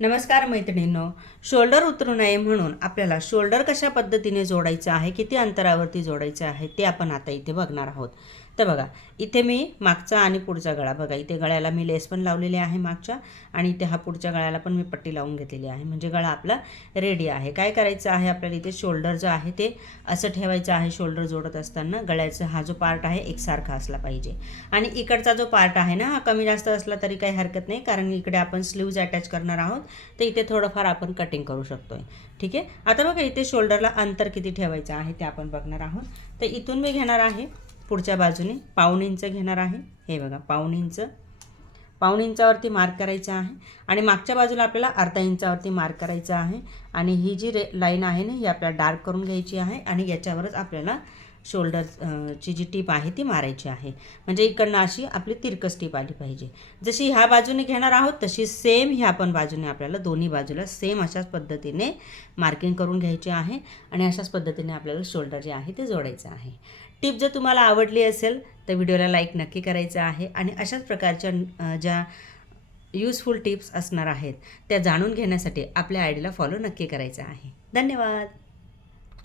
नमस्कार मैत्रिणींनो. शोल्डर उतरू नये म्हणून आपल्याला शोल्डर कशा पद्धतीने जोडायचं आहे किती अंतरावरती जोडायचं आहे ते आपण आता इथे बघणार आहोत. तर बघा इथे मी मागचा आणि पुढचा गळा बघा इथे गळ्याला मी लेस पण लावलेली आहे मागच्या आणि इथे हा पुढच्या गळ्याला पण मी पट्टी लावून घेतलेली आहे. म्हणजे गळा आपला रेडी आहे. काय करायचं आहे? आपल्याला इथे शोल्डर जो आहे ते असं ठेवायचं आहे शोल्डर जोडत असताना गळ्याचा हा जो पार्ट आहे एकसारखा असला पाहिजे. आणि इकडचा जो पार्ट आहे ना हा कमी जास्त असला तरी काही हरकत नाही कारण इकडे आपण स्लीव्ज अटॅच करणार आहोत तर इथे थोडंफार आपण कटिंग करू शकतो ठीक आहे? आता बघा इथे शोल्डरला अंतर किती ठेवायचं आहे ते आपण बघणार आहोत. तर इथून मी घेणार आहे पुढच्या बाजूने पाऊण इंच घेणार आहे. हे बघा पाऊण इंच. पाऊण इंचावरती मार्क करायचं आहे. आणि मागच्या बाजूला आपल्याला अर्धा इंचावरती मार्क करायचं आहे. आणि ही जी रे लाईन आहे ना ही आपल्याला डार्क करून घ्यायची आहे. आणि याच्यावरच आपल्याला शोल्डर ची जी टीप आहे ती मारायची आहे. म्हणजे इकडनं अशी आपली तिरकस टीप आली पाहिजे. जशी ह्या बाजूने घेणार आहोत तशी सेम ह्या पण बाजूने आपल्याला दोन्ही बाजूला सेम अशाच पद्धतीने मार्किंग करून घ्यायची आहे. आणि अशाच पद्धतीने आपल्याला शोल्डर जे आहे ते जोडायचं आहे. टिप जर तुम्हाला आवडली असेल तर व्हिडिओला लाईक नक्की करायचं आहे. आणि अशाच प्रकारच्या ज्या युजफुल टिप्स असणार आहेत त्या जाणून घेण्यासाठी आपल्या आयडीला फॉलो नक्की करायचं आहे. धन्यवाद!